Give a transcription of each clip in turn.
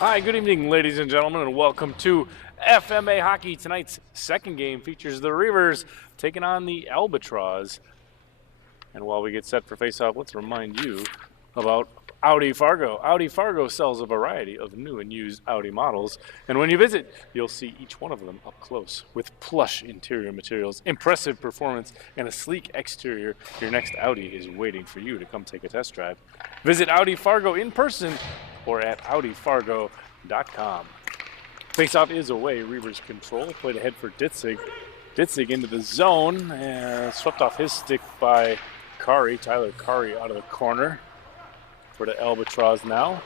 Hi, good evening, ladies and gentlemen, and welcome to FMA Hockey. Tonight's second game features the Reavers taking on the Albatross. And while we get set for face-off, let's remind you about Audi Fargo. Audi Fargo sells a variety of new and used Audi models, and when you visit, you'll see each one of them up close. With plush interior materials, impressive performance, and a sleek exterior, your next Audi is waiting for you to come take a test drive. Visit Audi Fargo in person or at AudiFargo.com. Faceoff is away. Reavers control. Played ahead for Ditzig. Ditzig into the zone and swept off his stick by Kari. Tyler Kari out of the corner for the Albatross now.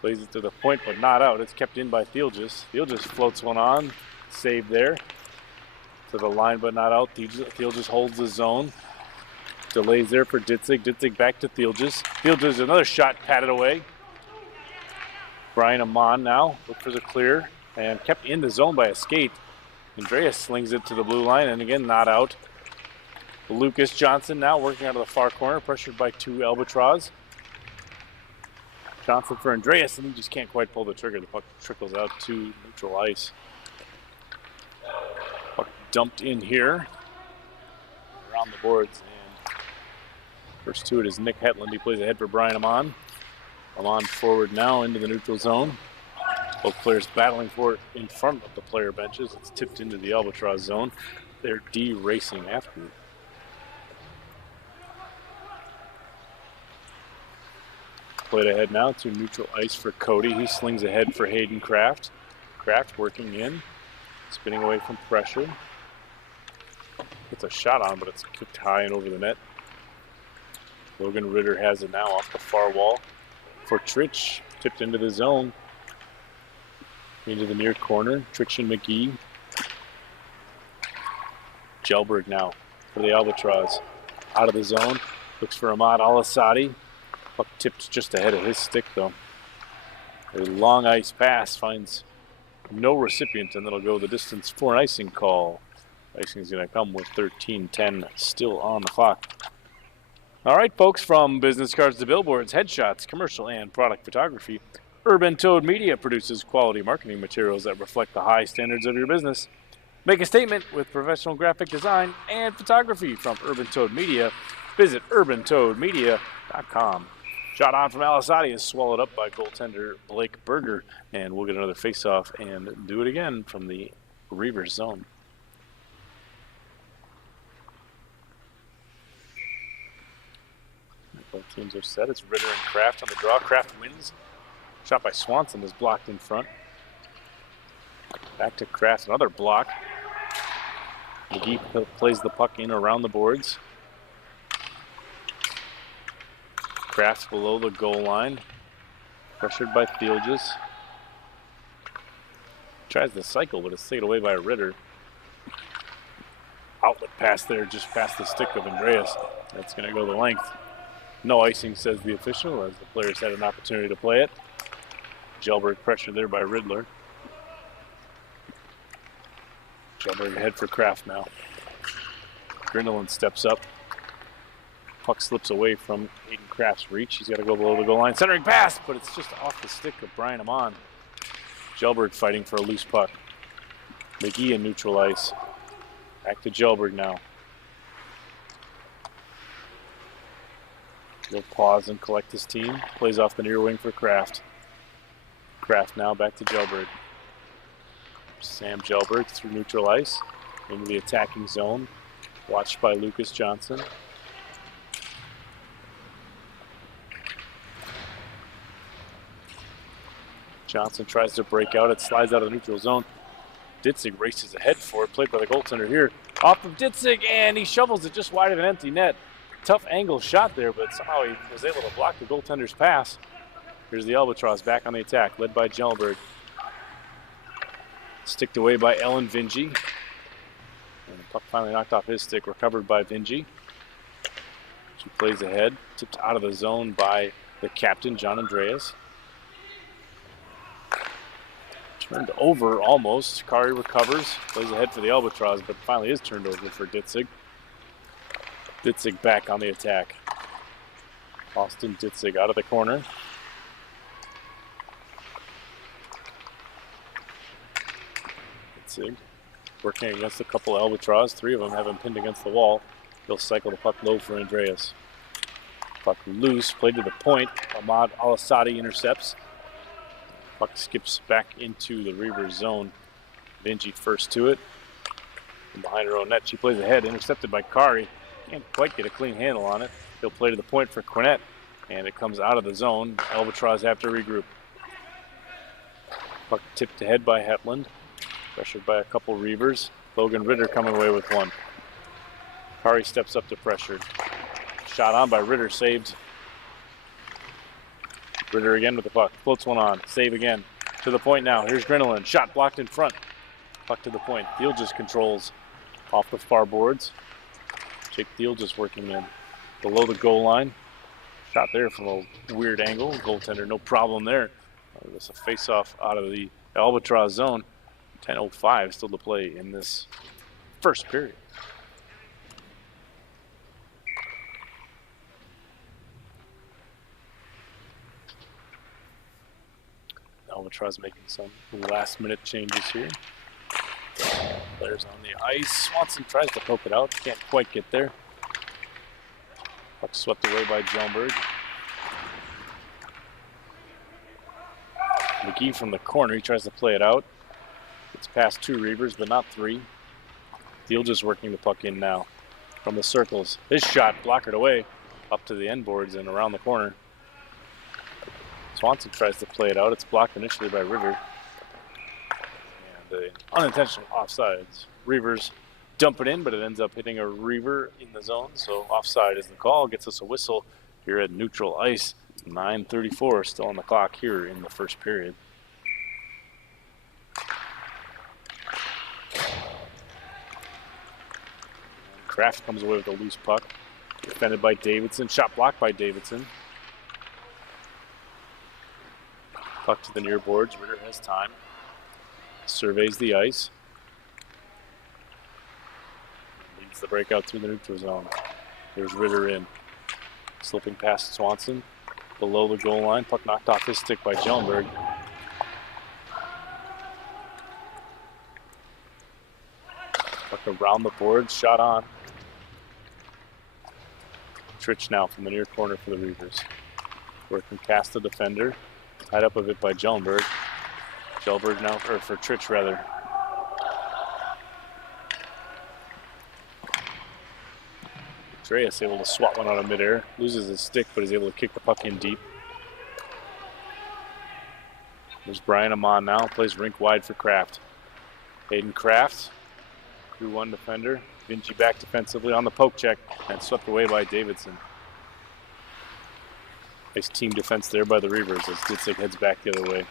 Plays it to the point, but not out. It's kept in by Thielges. Thielges floats one on. Saved there. To the line, but not out. Thielges holds the zone. Delays there for Ditzig. Ditzig back to Thielges. Thielges, another shot patted away. Brian Amon now. Look for the clear. And kept in the zone by a skate. Andreas slings it to the blue line, and again, not out. Lucas Johnson now working out of the far corner, pressured by two Albatross. Johnson for Andreas, and he just can't quite pull the trigger. The puck trickles out to neutral ice. Puck dumped in here. Around the boards. First to it is Nick Hetland. He plays ahead for Brian Amon. Amon forward now into the neutral zone. Both players battling for it in front of the player benches. It's tipped into the Albatross zone. They're de-racing after it. Played ahead now to neutral ice for Cody. He slings ahead for Hayden Kraft. Kraft working in, spinning away from pressure. Gets a shot on, but it's kicked high and over the net. Logan Ritter has it now off the far wall for Trich. Tipped into the zone. Into the near corner. Trich and McGee. Gelberg now for the Albatross. Out of the zone. Looks for Ahmad Al-Assadi. Puck tipped just ahead of his stick, though. A long ice pass finds no recipient, and that'll go the distance for an icing call. Icing is going to come with 13:10 still on the clock. All right, folks, from business cards to billboards, headshots, commercial and product photography, Urban Toad Media produces quality marketing materials that reflect the high standards of your business. Make a statement with professional graphic design and photography from Urban Toad Media. Visit urbantoadmedia.com. Shot on from Al-Assadi is swallowed up by goaltender Blake Berger, and we'll get another face-off and do it again from the Reavers zone. Both teams are set. It's Ritter and Kraft on the draw. Kraft wins. Shot by Swanson is blocked in front. Back to Kraft, another block. McGee plays the puck in around the boards. Kraft below the goal line. Pressured by Thielges. Tries the cycle, but it's taken away by Ritter. Outlet pass there just past the stick of Andreas. That's going to go the length. No icing, says the official, as the players had an opportunity to play it. Gelberg pressured there by Riddler. Gelberg ahead for Kraft now. Grindelin steps up. Puck slips away from Hayden Kraft's reach. He's got to go below the goal line. Centering pass, but it's just off the stick of Brian Amon. Gelberg fighting for a loose puck. McGee in neutral ice. Back to Gelberg now. He'll pause and collect his team. Plays off the near wing for Kraft. Kraft now back to Gelberg. Sam Gelberg through neutral ice into the attacking zone. Watched by Lucas Johnson. Johnson tries to break out. It slides out of the neutral zone. Ditzig races ahead for it. Played by the goaltender here. Off of Ditzig, and he shovels it just wide of an empty net. Tough angle shot there, but somehow he was able to block the goaltender's pass. Here's the Albatross back on the attack, led by Gelberg. Sticked away by Ellen Vingy. And the puck finally knocked off his stick, recovered by Vingy. She plays ahead, tipped out of the zone by the captain, John Andreas. Turned over almost. Kari recovers, plays ahead for the Albatross, but finally is turned over for Ditzig. Ditzig back on the attack. Austin Ditzig out of the corner. Ditzig working against a couple Albatross. 3 of them have him pinned against the wall. He'll cycle the puck low for Andreas. Puck loose, played to the point. Ahmad Al-Assadi intercepts. Puck skips back into the Reavers zone. Vinci first to it. From behind her own net, she plays ahead, intercepted by Kari. Can't quite get a clean handle on it. He'll play to the point for Quinette, and it comes out of the zone. Albatross have to regroup. Puck tipped ahead by Hetland. Pressured by a couple Reavers. Logan Ritter coming away with one. Kari steps up to pressure. Shot on by Ritter, saved. Ritter again with the puck. Floats one on. Save again. To the point now. Here's Grinelin. Shot blocked in front. Puck to the point. Thiel just controls off the far boards. Jake Thiel just working in below the goal line. Shot there from a weird angle. Goaltender, no problem there. It's a face-off out of the Albatross zone. 10:05 still to play in this first period. Albatross making some last-minute changes here. Players on the ice. Swanson tries to poke it out. Can't quite get there. Puck swept away by Jelmberg. McGee from the corner. He tries to play it out. It's past 2 Reavers, but not 3. Thiel just working the puck in now from the circles. His shot blockered away up to the end boards and around the corner. Swanson tries to play it out. It's blocked initially by River. And an unintentional offsides. Reavers dump it in, but it ends up hitting a Reaver in the zone. So offside is the call. Gets us a whistle here at neutral ice. 9:34 still on the clock here in the first period. Kraft comes away with a loose puck. Defended by Davidson. Shot blocked by Davidson. Puck to the near boards. Ritter has time. Surveys the ice. Leads the breakout through the neutral zone. There's Ritter in. Slipping past Swanson. Below the goal line. Puck knocked off his stick by Jellenberg. Puck around the boards. Shot on. Trich now from the near corner for the Reavers. Working past the defender. Tied up a bit by Jellenberg. Jellenberg now, or for Trich rather. Andreas able to swat one out of midair. Loses his stick, but is able to kick the puck in deep. There's Brian Amon now. Plays rink wide for Kraft. Hayden Kraft. Crew 1 defender. Vinci back defensively on the poke check and swept away by Davidson. Nice team defense there by the Reavers as Ditzig heads back the other way.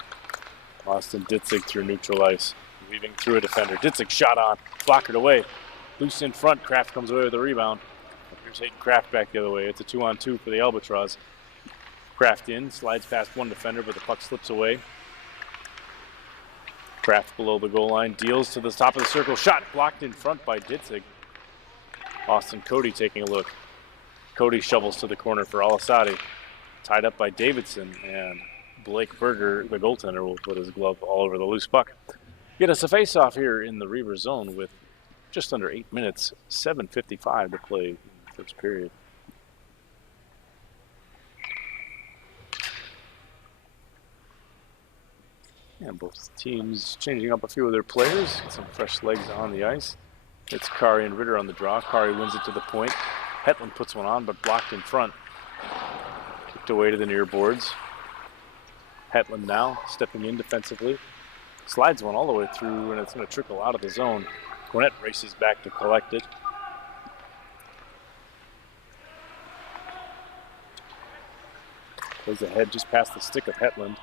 Austin Ditzig through neutral ice. Weaving through a defender. Ditzig shot on. Blockered away. Loose in front. Kraft comes away with the rebound. Here's Hayden Kraft back the other way. It's a 2-on-2 for the Albatross. Kraft in. Slides past one defender, but the puck slips away. Kraft below the goal line. Deals to the top of the circle. Shot blocked in front by Ditzig. Austin Cody taking a look. Cody shovels to the corner for Al-Assadi. Tied up by Davidson, and Blake Berger, the goaltender, will put his glove all over the loose puck. Get us a face-off here in the Reaver zone with just under 8 minutes, 7:55 to play in the first period. And both teams changing up a few of their players. Get some fresh legs on the ice. It's Kari and Ritter on the draw. Kari wins it to the point. Hetland puts one on, but blocked in front. Kicked away to the near boards. Hetland now stepping in defensively. Slides one all the way through, and it's going to trickle out of the zone. Cornette races back to collect it. Plays ahead just past the stick of Hetland.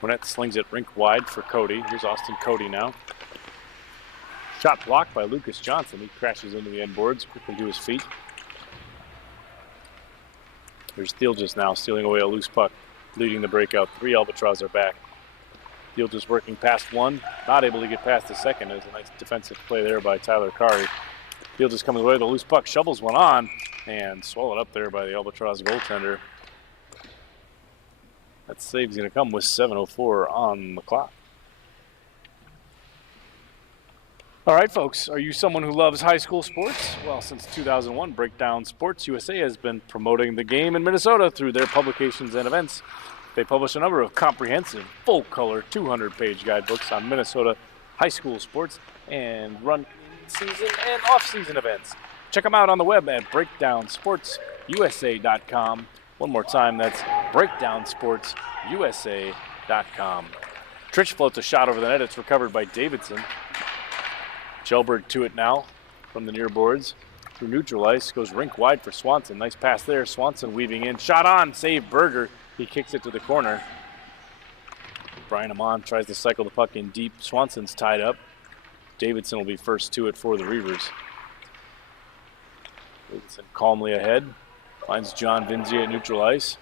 Cornette slings it rink wide for Cody. Here's Austin Cody now. Shot blocked by Lucas Johnson. He crashes into the end boards, quickly to his feet. There's Thiel just now stealing away a loose puck, leading the breakout. 3 Albatross are back. Thiel just working past one, not able to get past the second. There's a nice defensive play there by Tyler Kari. Thiel just coming away with a loose puck, shovels one on, and swallowed up there by the Albatross goaltender. That save's going to come with 7:04 on the clock. All right, folks, are you someone who loves high school sports? Well, since 2001, Breakdown Sports USA has been promoting the game in Minnesota through their publications and events. They publish a number of comprehensive, full-color, 200-page guidebooks on Minnesota high school sports and run season and off-season events. Check them out on the web at breakdownsportsusa.com. One more time, that's breakdownsportsusa.com. Trich floats a shot over the net. It's recovered by Davidson. Kjellberg to it now from the near boards. Through neutral ice, goes rink wide for Swanson. Nice pass there. Swanson weaving in. Shot on. Save Berger. He kicks it to the corner. Brian Amon tries to cycle the puck in deep. Swanson's tied up. Davidson will be first to it for the Reavers. Davidson calmly ahead. Finds John Vinzi at neutral ice.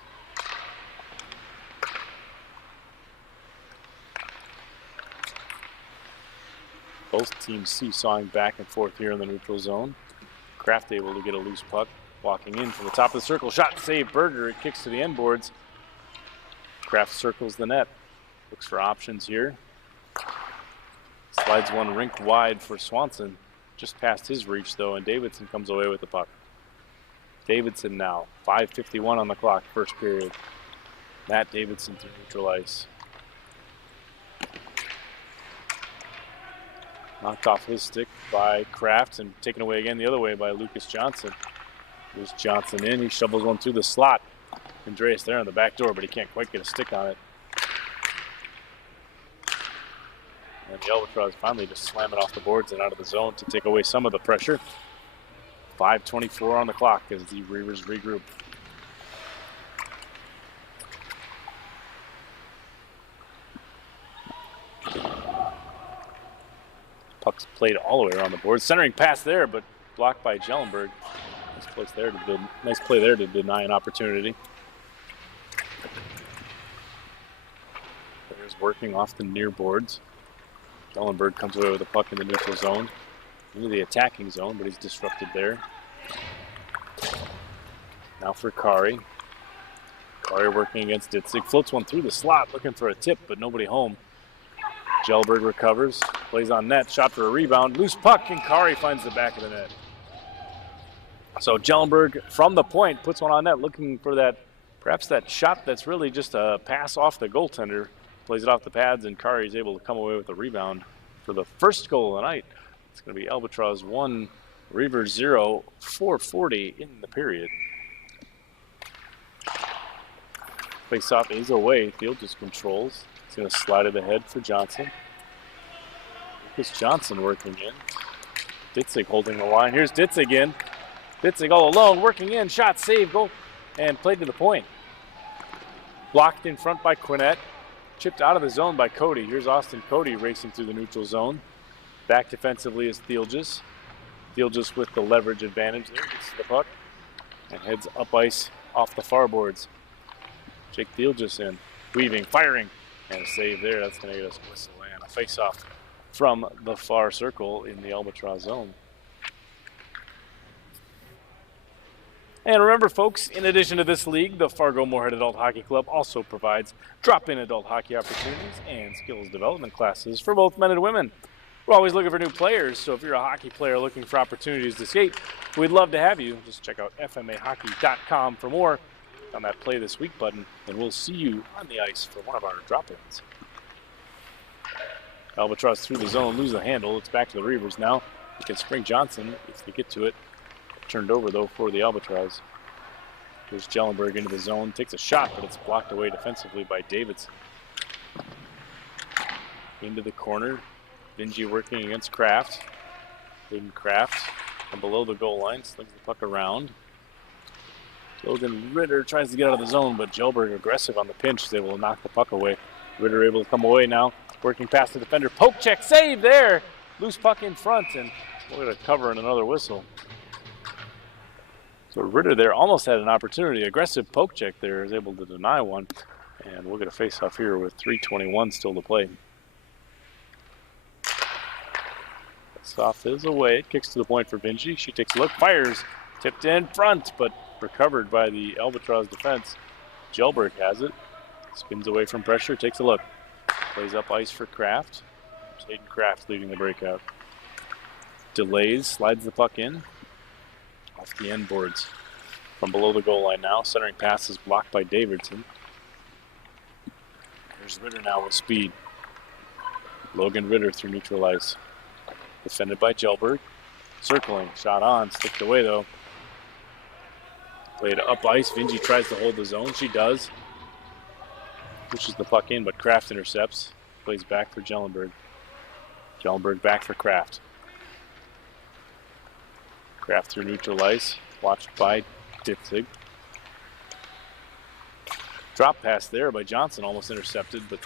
Both teams seesawing back and forth here in the neutral zone. Kraft able to get a loose puck. Walking in from the top of the circle. Shot save Berger. It kicks to the end boards. Kraft circles the net. Looks for options here. Slides one rink wide for Swanson. Just past his reach though, and Davidson comes away with the puck. Davidson now. 5:51 on the clock, first period. Matt Davidson through neutral ice. Knocked off his stick by Kraft and taken away again the other way by Lucas Johnson. Here's Johnson in. He shovels one through the slot. Andreas there on the back door, but he can't quite get a stick on it. And the Albatross finally just slam it off the boards and out of the zone to take away some of the pressure. 5:24 on the clock as the Reavers regroup. Puck's played all the way around the board. Centering pass there, but blocked by Jellenberg. Nice play there to deny an opportunity. Players working off the near boards. Jellenberg comes away with the puck in the neutral zone. Into the attacking zone, but he's disrupted there. Now for Kari. Kari working against Ditzig. Floats one through the slot, looking for a tip, but nobody home. Jellenberg recovers, plays on net, shot for a rebound, loose puck, and Kari finds the back of the net. So Jellenberg from the point puts one on net, looking for that, perhaps that shot that's really just a pass off the goaltender. Plays it off the pads, and Kari is able to come away with a rebound for the first goal of the night. It's going to be Albatross 1, Reavers 0, 4:40 in the period. Face-off is away. Field just controls. He's going to slide it ahead for Johnson. Lucas Johnson working in. Ditzig holding the line. Here's Ditzig in. Ditzig all alone, working in. Shot, save, goal, and played to the point. Blocked in front by Quinnett. Chipped out of the zone by Cody. Here's Austin Cody racing through the neutral zone. Back defensively is Thielges. Thielges with the leverage advantage there. Gets to the puck and heads up ice off the far boards. Jake Thielges in. Weaving, firing, and a save there. That's going to get us a whistle and a face-off from the far circle in the Albatross zone. And remember, folks, in addition to this league, the Fargo-Moorhead Adult Hockey Club also provides drop-in adult hockey opportunities and skills development classes for both men and women. We're always looking for new players, so if you're a hockey player looking for opportunities to skate, we'd love to have you. Just check out fmahockey.com for more on that Play This Week button, and we'll see you on the ice for one of our drop-ins. Albatross through the zone, lose the handle. It's back to the Reavers now. We can spring Johnson if they get to it. Turned over, though, for the Albatross. Here's Jellenberg into the zone. Takes a shot, but it's blocked away defensively by Davidson. Into the corner. Vinji working against Kraft. Hayden Kraft from below the goal line. Slings the puck around. Logan Ritter tries to get out of the zone, but Jellenberg aggressive on the pinch is able to knock the puck away. Ritter able to come away now. Working past the defender. Poke check, save there! Loose puck in front, and we're going to cover in another whistle. So Ritter there almost had an opportunity. Aggressive poke check there, is able to deny one. And we'll get a face-off here with 3:21 still to play. Face-off is away. It kicks to the point for Vinci. She takes a look, fires. Tipped in front, but recovered by the Albatross defense. Jelberg has it. Spins away from pressure, takes a look. Plays up ice for Kraft. Hayden Kraft leading the breakout. Delays, slides the puck in. Off the end boards. From below the goal line now. Centering pass is blocked by Davidson. There's Ritter now with speed. Logan Ritter through neutral ice. Defended by Gelberg. Circling, shot on, sticked away though. Played up ice. Vinji tries to hold the zone. She does. Pushes the puck in, but Kraft intercepts. Plays back for Gellenberg. Gellenberg back for Kraft. Kraft through neutral ice. Watched by Ditzig. Drop pass there by Johnson, almost intercepted, but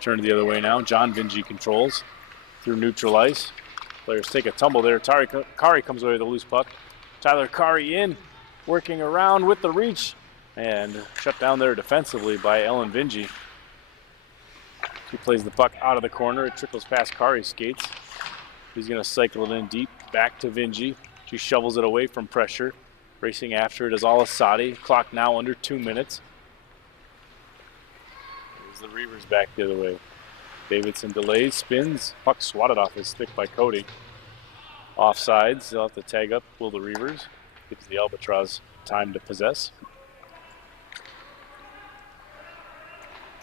turned the other way now. John Vinji controls through neutral ice. Players take a tumble there. Kari comes away with a loose puck. Tyler Kari in, working around with the reach, and shut down there defensively by Ellen Vinji. She plays the puck out of the corner. It trickles past Kari's skates. He's going to cycle it in deep, back to Vinji. She shovels it away from pressure. Racing after it is Al-Asadi. Clock now under 2 minutes. There's the Reavers back the other way. Davidson delays, spins. Puck swatted off his stick by Cody. Offsides. They'll have to tag up. Will the Reavers? Gives the Albatross time to possess.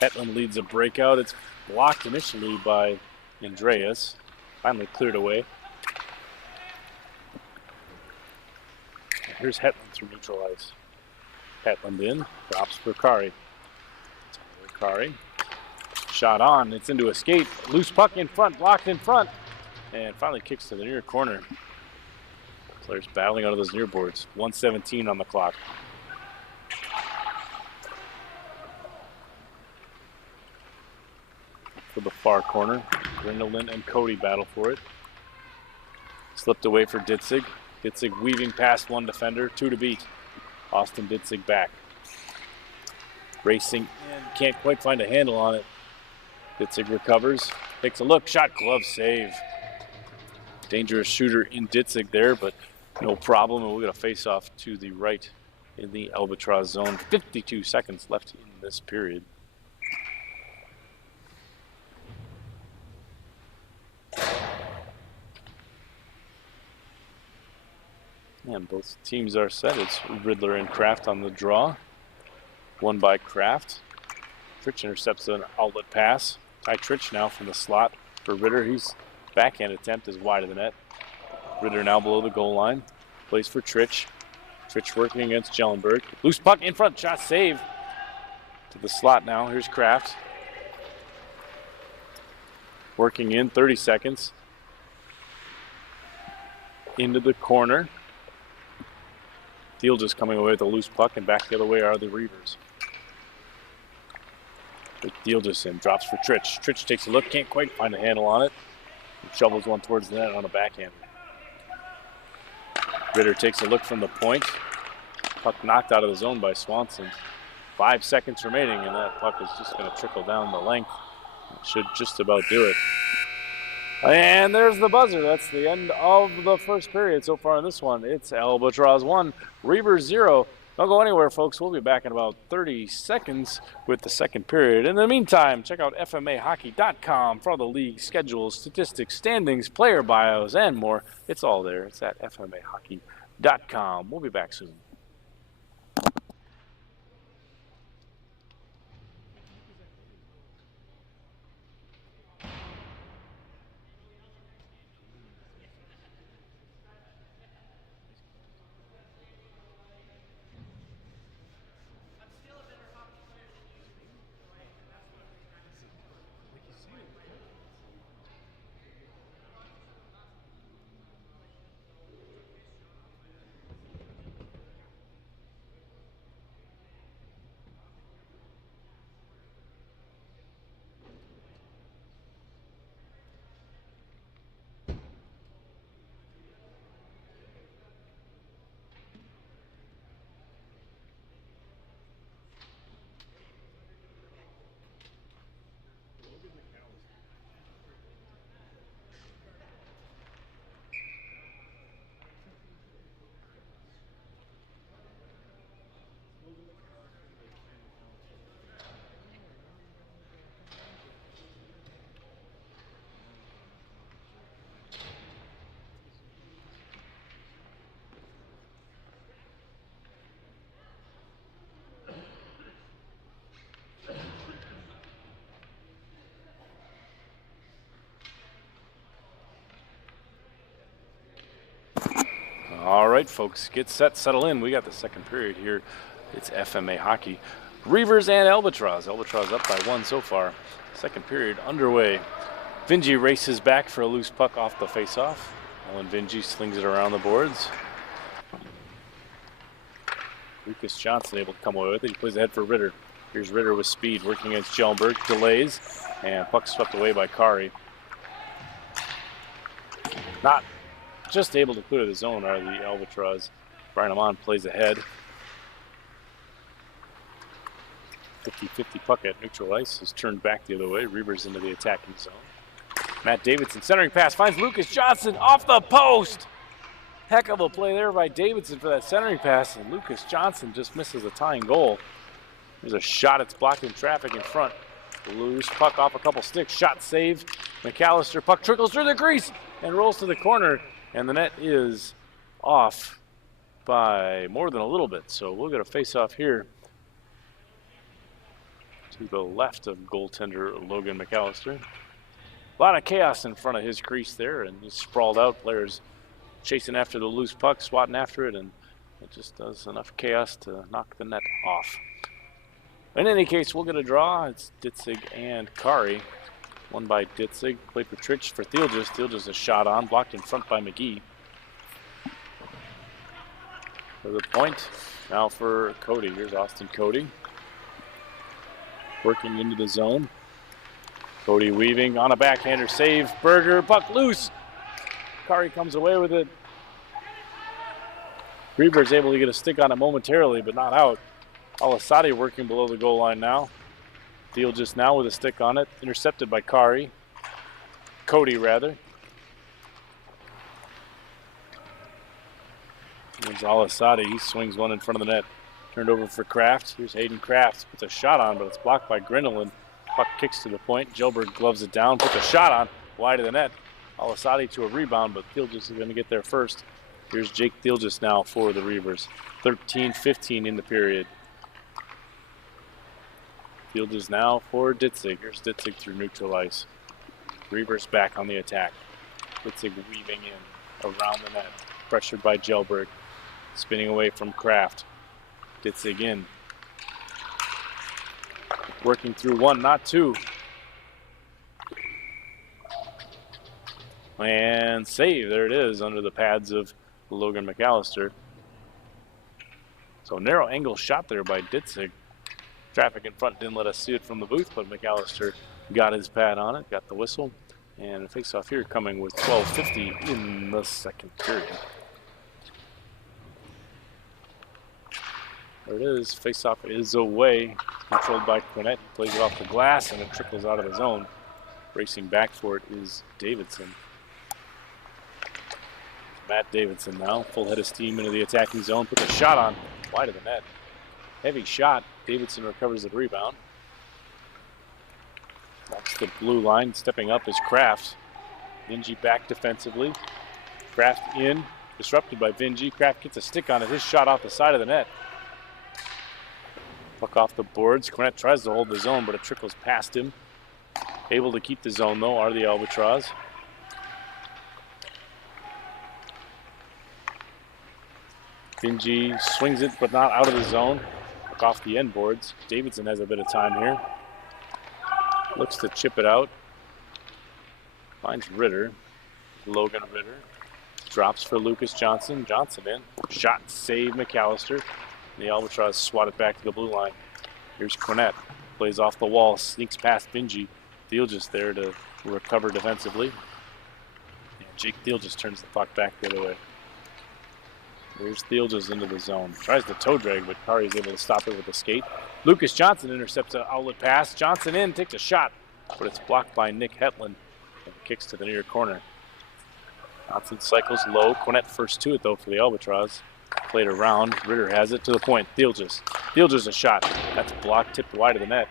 Hetland leads a breakout. It's blocked initially by Andreas. Finally cleared away. Here's Hetland through neutral ice. Hetland in, drops for Kari. Kari. Shot on, it's into a skate. Loose puck in front, blocked in front. And finally kicks to the near corner. Players battling out of those near boards. 1:17 on the clock. For the far corner. Grindelin and Cody battle for it. Slipped away for Ditzig. Ditzig weaving past one defender, 2 to beat. Austin Ditzig back. Racing and can't quite find a handle on it. Ditzig recovers, takes a look, shot, glove save. Dangerous shooter in Ditzig there, but no problem. And we'll get a face-off to the right in the Albatross zone. 52 seconds left in this period. And both teams are set. It's Riddler and Kraft on the draw. Won by Kraft. Tritch intercepts an outlet pass. Ty Tritch now from the slot for Ritter. His backhand attempt is wide of the net. Ritter now below the goal line. Plays for Tritch. Tritch working against Gellenberg. Loose puck in front. Shot save. To the slot now. Here's Kraft. Working in 30 seconds. Into the corner. Thiel just coming away with a loose puck, and back the other way are the Reavers. Thiel just in, drops for Tritch. Tritch takes a look, can't quite find a handle on it. And shovels one towards the net on a backhand. Ritter takes a look from the point. Puck knocked out of the zone by Swanson. 5 seconds remaining, and that puck is just going to trickle down the length. It should just about do it. And there's the buzzer. That's the end of the first period so far in this one. It's Albatross 1, Reavers 0. Don't go anywhere, folks. We'll be back in about 30 seconds with the second period. In the meantime, check out FMAHockey.com for all the league schedules, statistics, standings, player bios, and more. It's all there. It's at FMAHockey.com. We'll be back soon. right, folks, get set, settle in. We got the second period here. It's FMA hockey. Reavers and Albatross. Albatross up by 1 so far. Second period underway. Vinji races back for a loose puck off the faceoff. And Vinji slings it around the boards. Lucas Johnson able to come away with it. He plays ahead for Ritter. Here's Ritter with speed, working against Jellenberg. Delays, and puck swept away by Kari. Not just able to clear the zone are the Albatross. Brian Amon plays ahead. 50-50 puck at neutral ice is turned back the other way. Reavers into the attacking zone. Matt Davidson centering pass finds Lucas Johnson off the post. Heck of a play there by Davidson for that centering pass, and Lucas Johnson just misses a tying goal. There's a shot, it's blocked in traffic in front. Loose puck off a couple sticks, shot save. McAllister, puck trickles through the crease and rolls to the corner, and the net is off by more than a little bit. So we'll get a face-off here to the left of goaltender Logan McAllister. A lot of chaos in front of his crease there, and he's sprawled out. Players chasing after the loose puck, swatting after it, and it just does enough chaos to knock the net off. In any case, we'll get a draw. It's Ditzig and Kari. Won by Ditzig, played for Trich for Thielges. Thielges a shot on, blocked in front by McGee. For the point, now for Cody. Here's Austin Cody. Working into the zone. Cody weaving on a backhander save. Berger, puck loose. Kari comes away with it. Reaver's able to get a stick on it momentarily, but not out. Alasadi working below the goal line now. Thiel just now with a stick on it. Intercepted by Kari. Cody, rather. Here's Alasadi. He swings one in front of the net. Turned over for Kraft. Here's Hayden Kraft. Puts a shot on, but it's blocked by Grindelin. Puck kicks to the point. Jelberg gloves it down. Puts a shot on. Wide of the net. Alasadi to a rebound, but Thielges is going to get there first. Here's Jake Thielges now for the Reavers. 13-15 in the period. Thielges now for Ditzig. Here's Ditzig through neutral ice. Reavers back on the attack. Ditzig weaving in around the net. Pressured by Jelberg. Spinning away from Kraft. Ditzig in. Working through one, not two. And save, there it is, under the pads of Logan McAllister. So narrow angle shot there by Ditzig. Traffic in front didn't let us see it from the booth, but McAllister got his pad on it, got the whistle. And a face-off here coming with 12:50 in the second period. There it is, face-off is away. Controlled by Quinnett, he plays it off the glass and it trickles out of his zone. Racing back for it is Davidson. Matt Davidson now, full head of steam into the attacking zone, puts a shot on, wide of the net. Heavy shot, Davidson recovers the rebound. That's the blue line, stepping up is Kraft. Vinji back defensively. Kraft in, disrupted by Vinji. Kraft gets a stick on it, his shot off the side of the net. Puck off the boards, Quinnett tries to hold the zone, but it trickles past him. Able to keep the zone though are the Albatross. Vinji swings it, but not out of the zone. Puck off the end boards. Davidson has a bit of time here. Looks to chip it out. Finds Ritter. Logan Ritter. Drops for Lucas Johnson. Johnson in. Shot, save McAllister. The Albatross swat it back to the blue line. Here's Quinnett. Plays off the wall, sneaks past Vinji. Thielges there to recover defensively. And Jake Thielges turns the puck back the other way. There's Thielges into the zone. Tries the toe drag, but Kari is able to stop it with a skate. Lucas Johnson intercepts an outlet pass. Johnson in, takes a shot, but it's blocked by Nick Hetland. And kicks to the near corner. Johnson cycles low. Quinnett first to it, though, for the Albatross. Played around. Ritter has it to the point. Thielges. Thielges a shot. That's blocked, tipped wide of the net.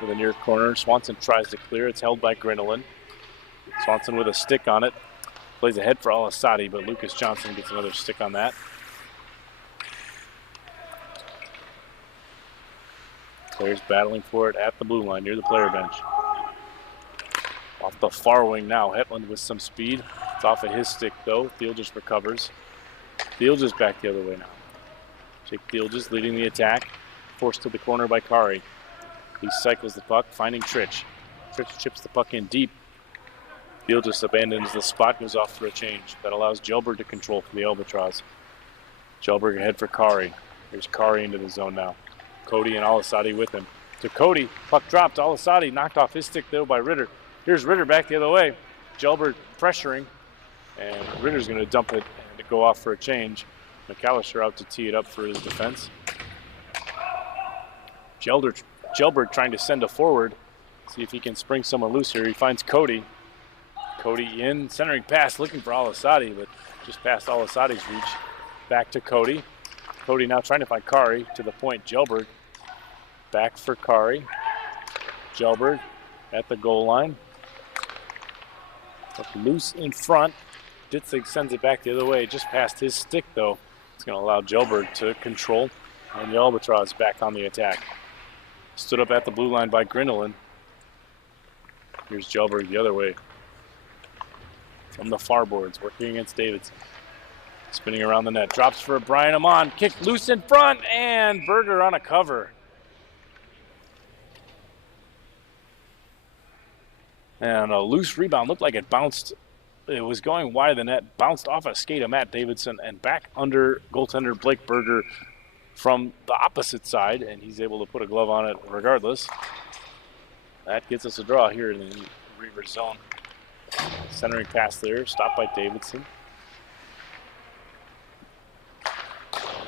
To the near corner. Swanson tries to clear. It's held by Grindelin. Swanson with a stick on it. Plays ahead for Alasadi, but Lucas Johnson gets another stick on that. Players battling for it at the blue line near the player bench. Off the far wing now. Hetland with some speed. It's off of his stick, though. Thiel just recovers. Thielges back the other way now. Jake Thielges leading the attack. Forced to the corner by Kari. He cycles the puck, finding Trich. Trich chips the puck in deep. Thielges abandons the spot, goes off for a change. That allows Jelberg to control for the Albatross. Jelberg ahead for Kari. Here's Kari into the zone now. Cody and Alasadi with him. To Cody, puck dropped. Alasadi knocked off his stick though by Ritter. Here's Ritter back the other way. Jelberg pressuring, and Ritter's going to dump it and go off for a change. McAllister out to tee it up for his defense. Jelberg trying to send a forward. See if he can spring someone loose here. He finds Cody. Cody in, centering pass, looking for Alasadi, but just past Alasadi's reach. Back to Cody. Cody now trying to find Kari to the point. Jelberg back for Kari. Jelberg at the goal line. Up loose in front. Ditzig sends it back the other way, just past his stick though. It's going to allow Jelberg to control, and the Albatross back on the attack. Stood up at the blue line by Grindelin. Here's Jelberg the other way. From the far boards, working against Davidson. Spinning around the net, drops for Brian Amon. Kick loose in front, and Berger on a cover. And a loose rebound, looked like it bounced. It was going wide of the net, bounced off a skate of Matt Davidson and back under goaltender Blake Berger from the opposite side, and he's able to put a glove on it regardless. That gets us a draw here in the Reavers zone. Centering pass there, stopped by Davidson.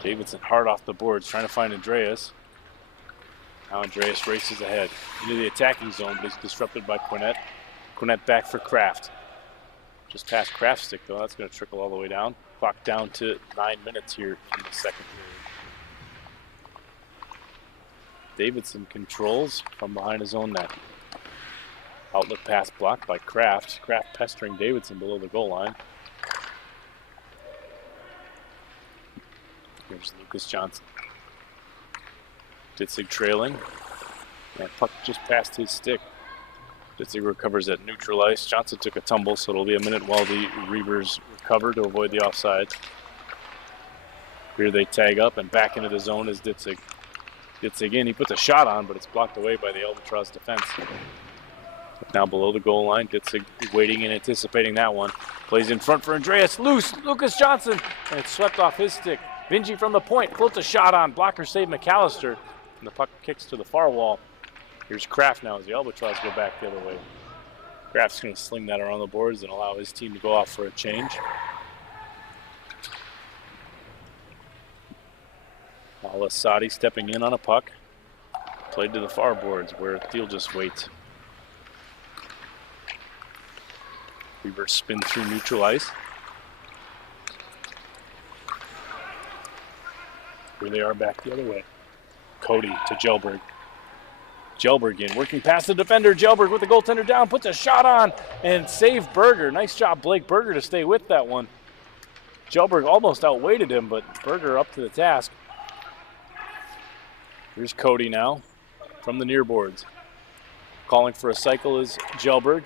Davidson hard off the boards, trying to find Andreas. Now Andreas races ahead into the attacking zone, but he's disrupted by Quinnett. Quinnett back for Kraft. Just past Kraft's stick, though. That's going to trickle all the way down. Clock down to 9 minutes here in the second period. Davidson controls from behind his own net. Outlet pass blocked by Kraft. Kraft pestering Davidson below the goal line. Here's Lucas Johnson. Ditzig trailing. And puck just past his stick. Ditzig recovers at neutral ice. Johnson took a tumble, so it'll be a minute while the Reavers recover to avoid the offside. Here they tag up, and back into the zone is Ditzig. Ditzig in, he puts a shot on, but it's blocked away by the Albatross defense. Now below the goal line, Ditzig waiting and anticipating that one. Plays in front for Andreas, loose, Lucas Johnson, and it's swept off his stick. Vinci from the point, floats a shot on, blocker save McAllister, and the puck kicks to the far wall. Here's Kraft now as the Albatross go back the other way. Kraft's going to sling that around the boards and allow his team to go off for a change. Alasadi stepping in on a puck. Played to the far boards where Thiel just waits. Reavers spin through neutral ice. Here they are back the other way. Cody to Jelberg. Jelberg in, working past the defender. Jelberg with the goaltender down, puts a shot on and save Berger. Nice job, Blake Berger, to stay with that one. Jelberg almost outweighted him, but Berger up to the task. Here's Cody now from the near boards. Calling for a cycle is Jelberg.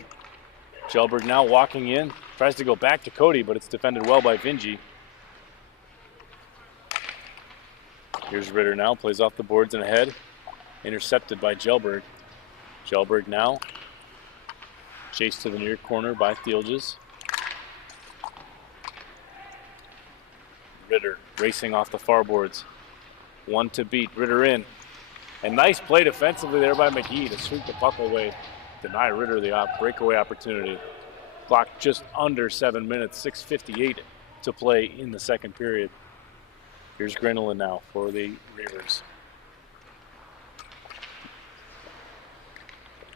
Jelberg now walking in, tries to go back to Cody, but it's defended well by Vinci. Here's Ritter now, plays off the boards and ahead. Intercepted by Jelberg. Jelberg now. Chased to the near corner by Thielges. Ritter racing off the far boards. One to beat. Ritter in. And nice play defensively there by McGee to sweep the puck away. Deny Ritter the breakaway opportunity. Clock just under 7 minutes, 6:58 to play in the second period. Here's Grindelin now for the Reavers.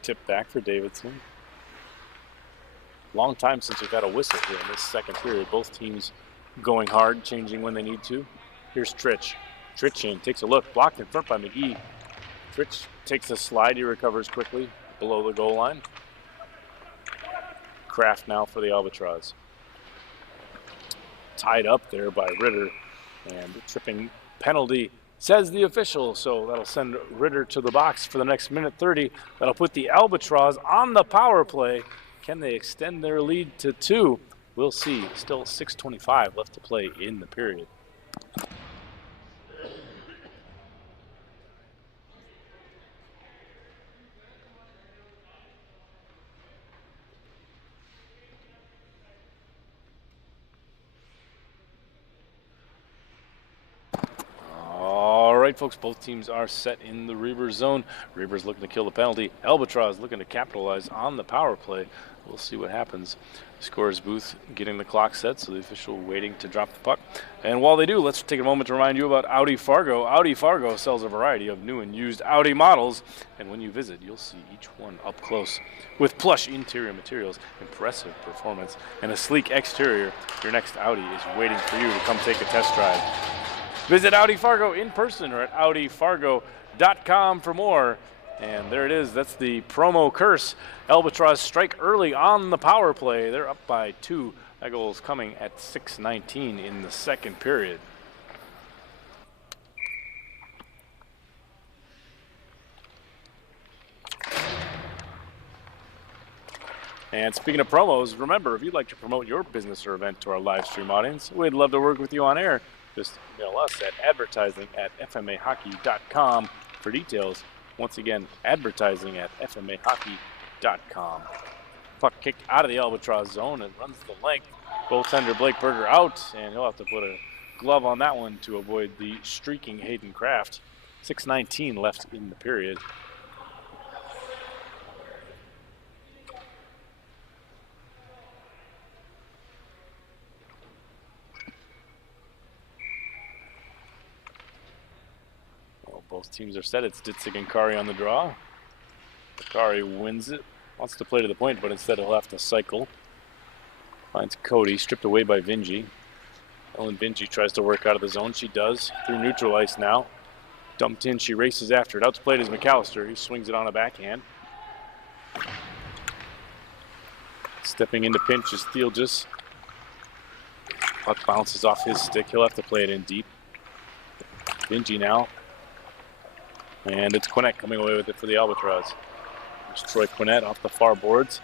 Tip back for Davidson. Long time since we've had a whistle here in this second period. Both teams going hard, changing when they need to. Here's Trich. Trich in, takes a look, blocked in front by McGee. Trich takes a slide, he recovers quickly below the goal line. Kraft now for the Albatross. Tied up there by Ritter, and the tripping penalty says the official, so that'll send Ritter to the box for the next minute 30. That'll put the Albatross on the power play. Can they extend their lead to 2? We'll see. Still 6:25 left to play in the period. All right, folks, both teams are set in the Reavers zone. Reavers looking to kill the penalty. Albatross looking to capitalize on the power play. We'll see what happens. Scorer's booth getting the clock set, so the official waiting to drop the puck. And while they do, let's take a moment to remind you about Audi Fargo. Audi Fargo sells a variety of new and used Audi models, and when you visit, you'll see each one up close. With plush interior materials, impressive performance, and a sleek exterior, your next Audi is waiting for you to come take a test drive. Visit Audi Fargo in person or at AudiFargo.com for more. And there it is. That's the promo curse. Albatross strike early on the power play. They're up by 2. That goal is coming at 6:19 in the second period. And speaking of promos, remember, if you'd like to promote your business or event to our live stream audience, we'd love to work with you on air. Just email us at advertising@fmahockey.com for details. Once again, advertising@fmahockey.com. Puck kicked out of the Albatross zone and runs the length. Goaltender Blake Berger out, and he'll have to put a glove on that one to avoid the streaking Hayden Kraft. 6:19 left in the period. Both teams are set. It's Ditzig and Kari on the draw. Kari wins it. Wants to play to the point, but instead he'll have to cycle. Finds Cody, stripped away by Vinji. Ellen Vinji tries to work out of the zone. She does. Through neutral ice now. Dumped in. She races after it. Outplayed is McAllister. He swings it on a backhand. Stepping into pinch is Thielges. Puck bounces off his stick. He'll have to play it in deep. Vinji now. And it's Quinnett coming away with it for the Albatross. There's Troy Quinnett off the far boards.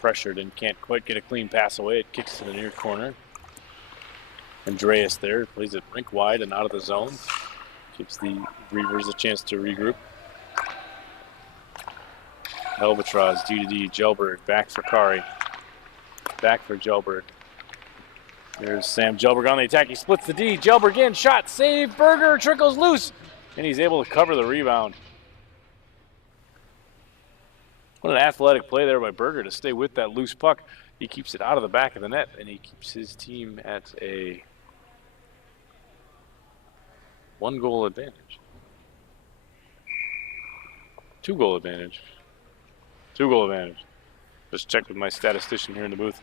Pressured and can't quite get a clean pass away. It kicks to the near corner. Andreas there plays it rink wide and out of the zone. Gives the Reavers a chance to regroup. Albatross, D2D, Gelberg, back for Kari. Back for Gelberg. There's Sam Gelberg on the attack. He splits the D. Gelberg in, shot, save, Berger trickles loose. And he's able to cover the rebound. What an athletic play there by Berger to stay with that loose puck. He keeps it out of the back of the net, and he keeps his team at a 1-goal advantage. 2-goal advantage. 2-goal advantage. Just checked with my statistician here in the booth.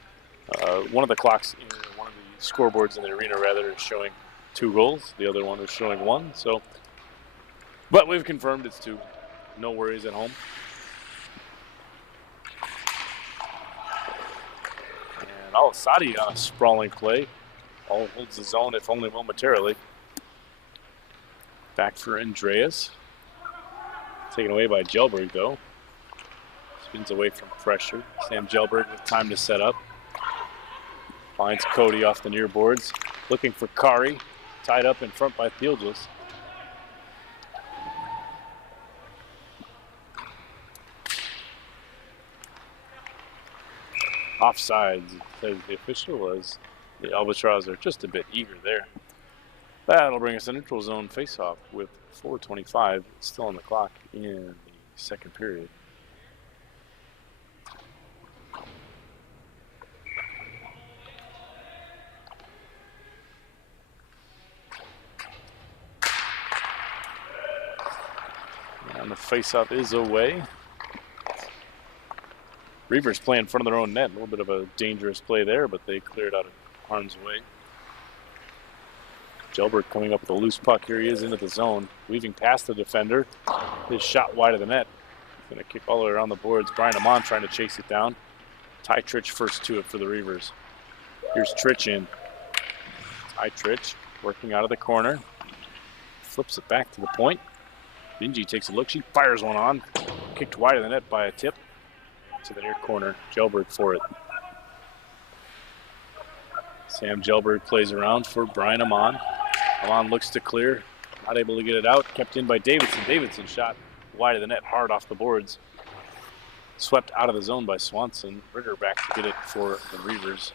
One of the clocks, one of the scoreboards in the arena rather, is showing 2 goals. The other one is showing 1. So. But we've confirmed it's 2. No worries at home. And Al-Assadi on a sprawling play. All holds the zone, if only momentarily. Back for Andreas. Taken away by Gelberg, though. Spins away from pressure. Sam Gelberg with time to set up. Finds Cody off the near boards. Looking for Kari. Tied up in front by Thielges. Offsides, says the official, as the Albatross are just a bit eager there. That'll bring us a neutral zone face-off with 4:25 still on the clock in the second period. And the face-off is away. Reavers play in front of their own net. A little bit of a dangerous play there, but they cleared out of harm's way. Gelberg coming up with a loose puck. Here he is into the zone. Weaving past the defender. His shot wide of the net. He's going to kick all the way around the boards. Brian Amon trying to chase it down. Ty Tritch first to it for the Reavers. Here's Tritch in. Ty Tritch working out of the corner. Flips it back to the point. Vinji takes a look. She fires one on. Kicked wide of the net by a tip. To the near corner. Gelberg for it. Sam Gelberg plays around for Brian Amon. Amon looks to clear, not able to get it out. Kept in by Davidson. Davidson shot wide of the net, hard off the boards. Swept out of the zone by Swanson. Ritter back to get it for the Reavers.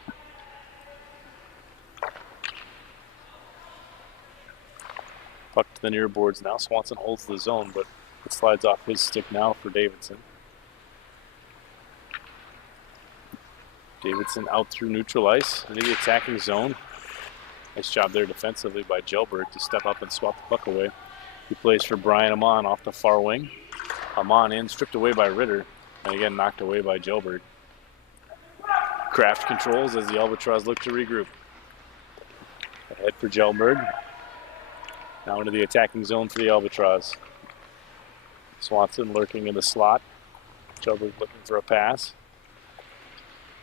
Puck to the near boards now. Swanson holds the zone, but it slides off his stick now for Davidson. Davidson out through neutral ice into the attacking zone. Nice job there defensively by Gelberg to step up and swap the puck away. He plays for Brian Amon off the far wing. Amon in, stripped away by Ritter, and again knocked away by Gelberg. Kraft controls as the Albatross look to regroup. Ahead for Gelberg. Now into the attacking zone for the Albatross. Swanson lurking in the slot. Gelberg looking for a pass.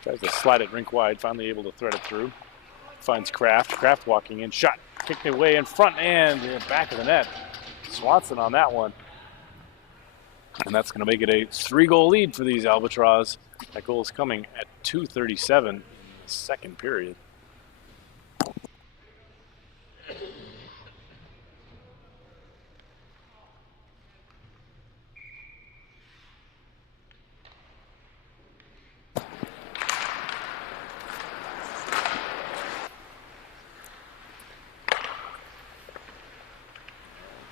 Tries to slide it rink wide, finally able to thread it through. Finds Kraft. Kraft walking in, shot, kicked away in front and back of the net. Swanson on that one. And that's going to make it a 3-goal lead for these Albatross. That goal is coming at 2:37 in the second period.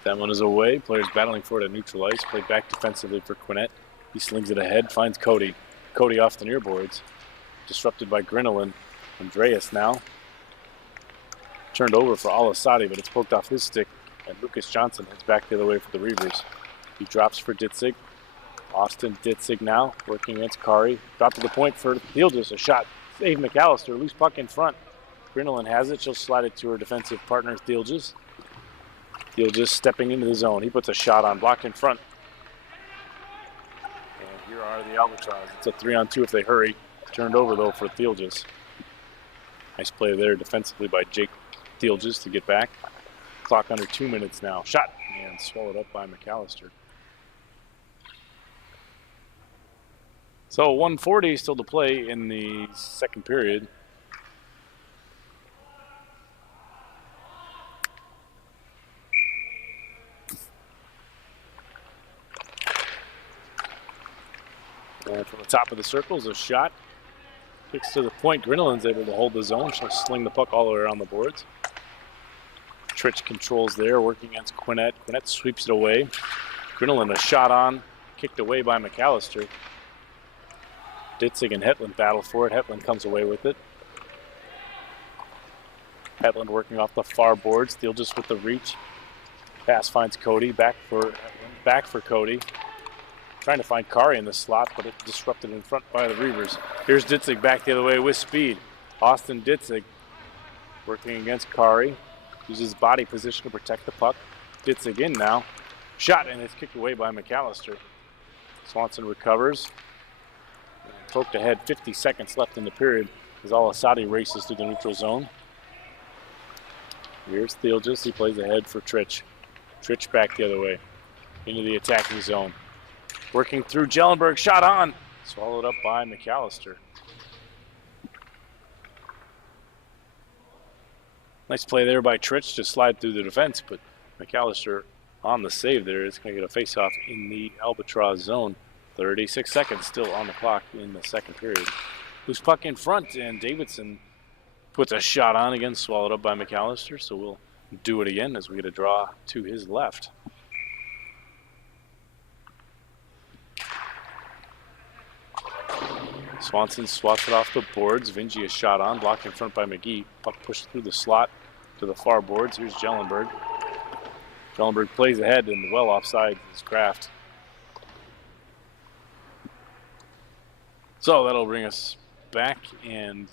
That one is away. Players battling for it at neutral ice. Played back defensively for Quinnett. He slings it ahead, finds Cody. Cody off the near boards. Disrupted by Grinelin. Andreas now. Turned over for Alasadi, but it's poked off his stick. And Lucas Johnson heads back the other way for the Reavers. He drops for Ditzig. Austin Ditzig now working against Kari. Dropped to the point for Theelges. A shot. Save McAllister. Loose puck in front. Grinelin has it. She'll slide it to her defensive partner, Theelges. Theelges stepping into the zone. He puts a shot on, blocked in front. And here are the Albatross. It's a 3-on-2 if they hurry. Turned over, though, for Theelges. Nice play there defensively by Jake Theelges to get back. Clock under 2 minutes now. Shot, and swallowed up by McAllister. So 1:40 still to play in the second period. And from the top of the circle is a shot. Kicks to the point. Grinelin's able to hold the zone. She'll sling the puck all the way around the boards. Tritch controls there, working against Quinnett. Quinnett sweeps it away. Grinelin a shot on. Kicked away by McAllister. Ditzig and Hetland battle for it. Hetland comes away with it. Hetland working off the far boards. Theelges with the reach. Pass finds Cody. Back for Hetland. Back for Cody. Trying to find Kari in the slot, but it disrupted in front by the Reavers. Here's Ditzig back the other way with speed. Austin Ditzig working against Kari. Uses body position to protect the puck. Ditzig in now. Shot, and it's kicked away by McAllister. Swanson recovers. And poked ahead, 50 seconds left in the period as Alasadi races through the neutral zone. Here's Theelges. He plays ahead for Tritch. Tritch back the other way into the attacking zone. Working through Jellenberg, shot on. Swallowed up by McAllister. Nice play there by Tritch to slide through the defense, but McAllister on the save there is going to get a face-off in the Albatross zone. 36 seconds still on the clock in the second period. Loose puck in front, and Davidson puts a shot on again, swallowed up by McAllister, so we'll do it again as we get a draw to his left. Swanson swaps it off the boards. Vinci is shot on, blocked in front by McGee. Puck pushed through the slot to the far boards. Here's Jellenberg. Jellenberg plays ahead and well offside is Kraft. So that'll bring us back, and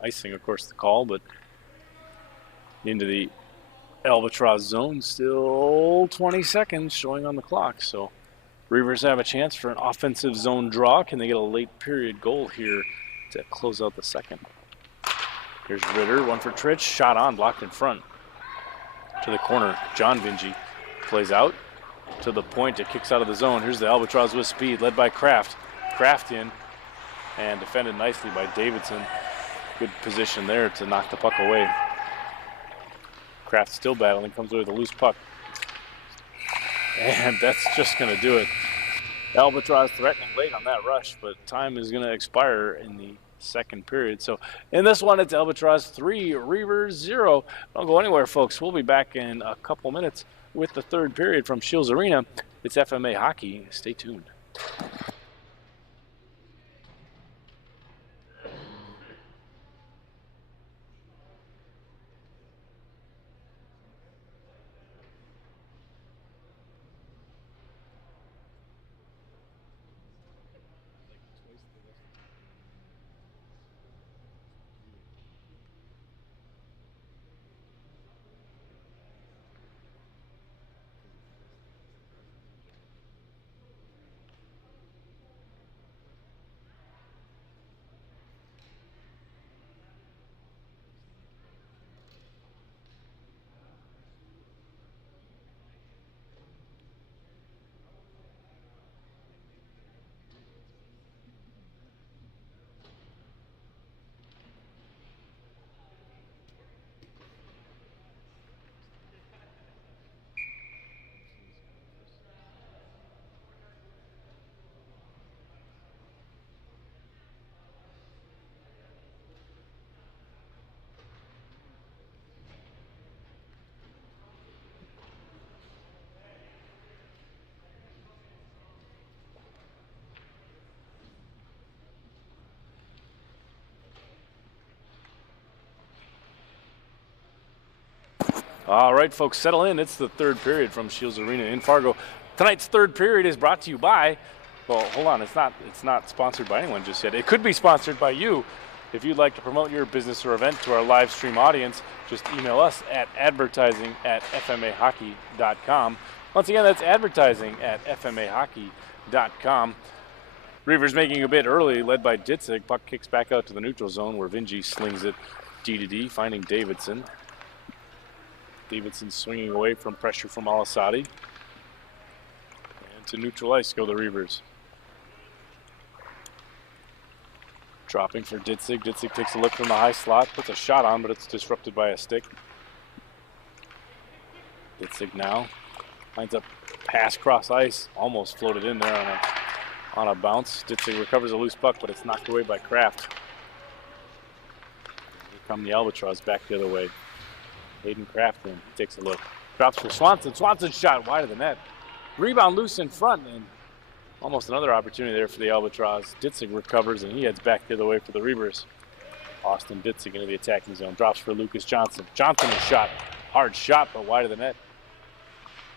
icing, of course, the call, but into the Albatross zone. Still 20 seconds showing on the clock, so Reavers have a chance for an offensive zone draw. Can they get a late period goal here to close out the second? Here's Ritter, one for Tritch, shot on, blocked in front. To the corner, John Vinci plays out to the point, it kicks out of the zone. Here's the Albatross with speed, led by Kraft. Kraft in, and defended nicely by Davidson. Good position there to knock the puck away. Kraft still battling, comes away with a loose puck. And that's just going to do it. Albatross threatening late on that rush, but time is going to expire in the second period. So in this one, it's Albatross 3, Reavers 0. Don't go anywhere, folks. We'll be back in a couple minutes with the third period from Shields Arena. It's FMA Hockey. Stay tuned. All right, folks, settle in. It's the third period from Shields Arena in Fargo. Tonight's third period is brought to you by, well, hold on, it's not sponsored by anyone just yet. It could be sponsored by you. If you'd like to promote your business or event to our live stream audience, just email us at advertising@fmahockey.com. Once again, that's advertising@fmahockey.com. Reavers making a bit early, led by Ditzig. Puck kicks back out to the neutral zone where Vinci slings it D-to-D, finding Davidson. Davidson swinging away from pressure from Alasati. And to neutral ice go the Reavers. Dropping for Ditzig. Ditzig takes a look from the high slot, puts a shot on, but it's disrupted by a stick. Ditzig now lines up pass cross ice, almost floated in there on a bounce. Ditzig recovers a loose puck, but it's knocked away by Kraft. Here come the Albatross back the other way. Hayden Kraft in, takes a look. Drops for Swanson. Swanson's shot wide of the net. Rebound loose in front, and almost another opportunity there for the Albatross. Ditzig recovers, and he heads back the other way for the Reavers. Austin Ditzig into the attacking zone. Drops for Lucas Johnson. Johnson is shot. Hard shot, but wide of the net.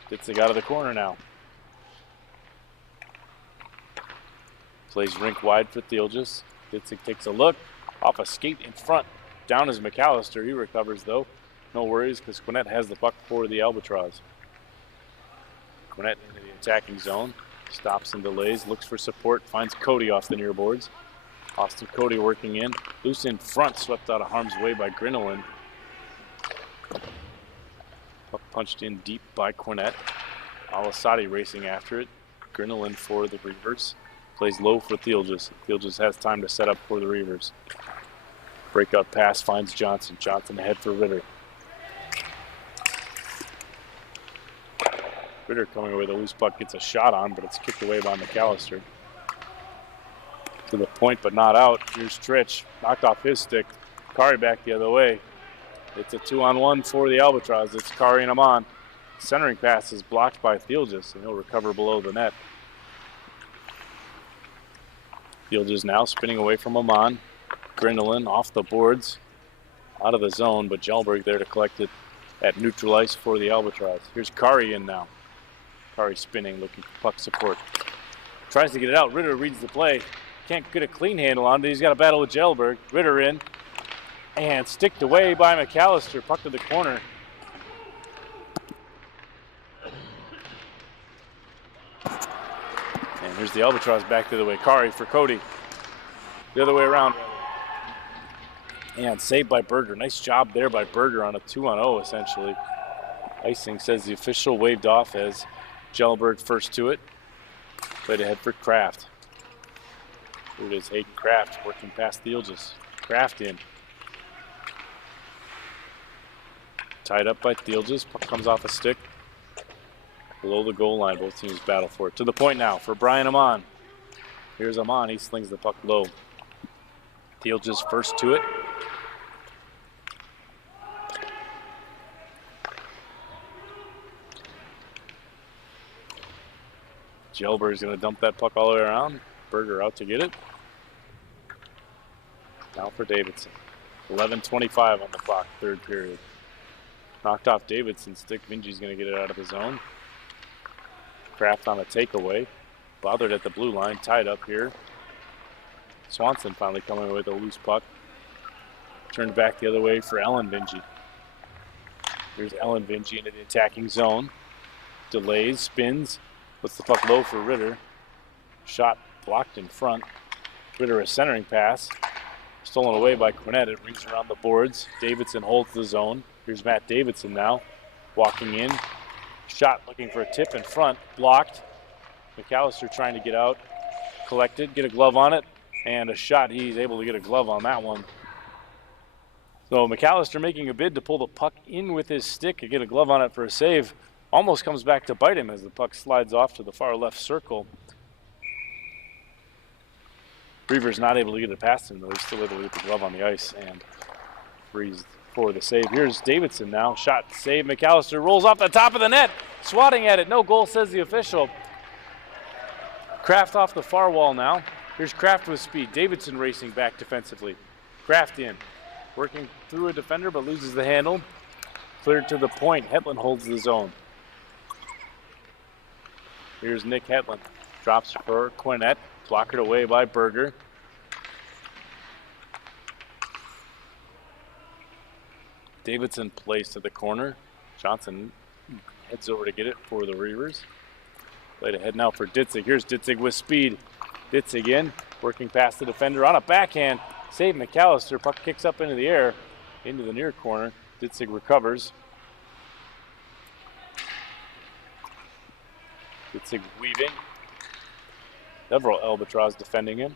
Ditzig out of the corner now. Plays rink wide for Thielges. Ditzig takes a look. Off a skate in front. Down is McAllister. He recovers, though. No worries, because Quinnett has the puck for the Albatross. Quinnett into the attacking zone. Stops and delays. Looks for support. Finds Cody off the near boards. Austin Cody working in. Loose in front. Swept out of harm's way by Grinolin. Puck punched in deep by Quinnett. Alasati racing after it. Grinolin for the Reavers. Plays low for Thielges. Thielges has time to set up for the Reavers. Breakout pass finds Johnson. Johnson ahead for Ritter. Ritter coming away with a loose puck, gets a shot on, but it's kicked away by McAllister. To the point, but not out. Here's Tritch, knocked off his stick. Kari back the other way. It's a 2-on-1 for the Albatross. It's Kari and Amon. Centering pass is blocked by Thielges, and he'll recover below the net. Thielges now spinning away from Amon. Grinolin off the boards, out of the zone, but Jelberg there to collect it at neutral ice for the Albatross. Here's Kari in now. Kari spinning, looking for puck support. Tries to get it out. Ritter reads the play. Can't get a clean handle on it. He's got a battle with Jelberg. Ritter in. And sticked away by McAllister. Puck to the corner. And here's the Albatross back the other way. Kari for Cody. The other way around. And saved by Berger. Nice job there by Berger on a 2-on-0 essentially. Icing says the official waved off as Jelberg first to it. Played ahead for Kraft. Here it is, Hayden Kraft working past Thielges. Kraft in. Tied up by Thielges. Puck comes off a stick. Below the goal line, both teams battle for it. To the point now for Brian Amon. Here's Amon, he slings the puck low. Thielges first to it. Gelberg's going to dump that puck all the way around. Berger out to get it. Now for Davidson. 11:25 on the clock, third period. Knocked off Davidson's stick. Vinji's going to get it out of the zone. Kraft on a takeaway. Bothered at the blue line, tied up here. Swanson finally coming with a loose puck. Turned back the other way for Ellen Vinji. Here's Ellen Vinji into the attacking zone. Delays, spins. Puts the puck low for Ritter. Shot blocked in front. Ritter a centering pass. Stolen away by Quinnett. It rings around the boards. Davidson holds the zone. Here's Matt Davidson now. Walking in. Shot looking for a tip in front. Blocked. McAllister trying to get out. Collected. Get a glove on it. And a shot. He's able to get a glove on that one. So McAllister making a bid to pull the puck in with his stick and get a glove on it for a save. Almost comes back to bite him as the puck slides off to the far left circle. Reavers not able to get it past him, though. He's still able to get the glove on the ice and frees for the save. Here's Davidson now. Shot, save. McAllister rolls off the top of the net. Swatting at it. No goal, says the official. Kraft off the far wall now. Here's Kraft with speed. Davidson racing back defensively. Kraft in. Working through a defender, but loses the handle. Cleared to the point. Hetland holds the zone. Here's Nick Hetland. Drops for Quinnett. Blockered away by Berger. Davidson plays to the corner. Johnson heads over to get it for the Reavers. Played ahead now for Ditzig. Here's Ditzig with speed. Ditzig in, working past the defender on a backhand. Save McAllister. Puck kicks up into the air, into the near corner. Ditzig recovers. Ditzig weaving. Several Albatross defending him.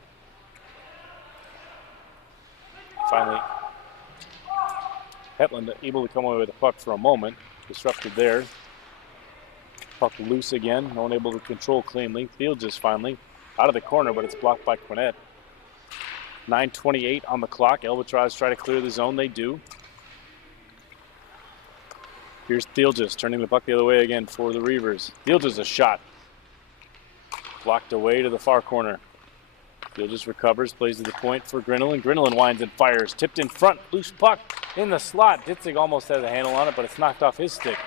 Finally, Hetland able to come away with the puck for a moment. Disrupted there. Puck loose again. No one able to control cleanly. Fields is finally out of the corner, but it's blocked by Quinnett. 9:28 on the clock. Albatross try to clear the zone. They do. Here's Thielges turning the puck the other way again for the Reavers. Thielges a shot. Blocked away to the far corner. Thielges recovers, plays to the point for Grinelin. Grinelin winds and fires. Tipped in front. Loose puck in the slot. Ditzig almost has a handle on it, but it's knocked off his stick.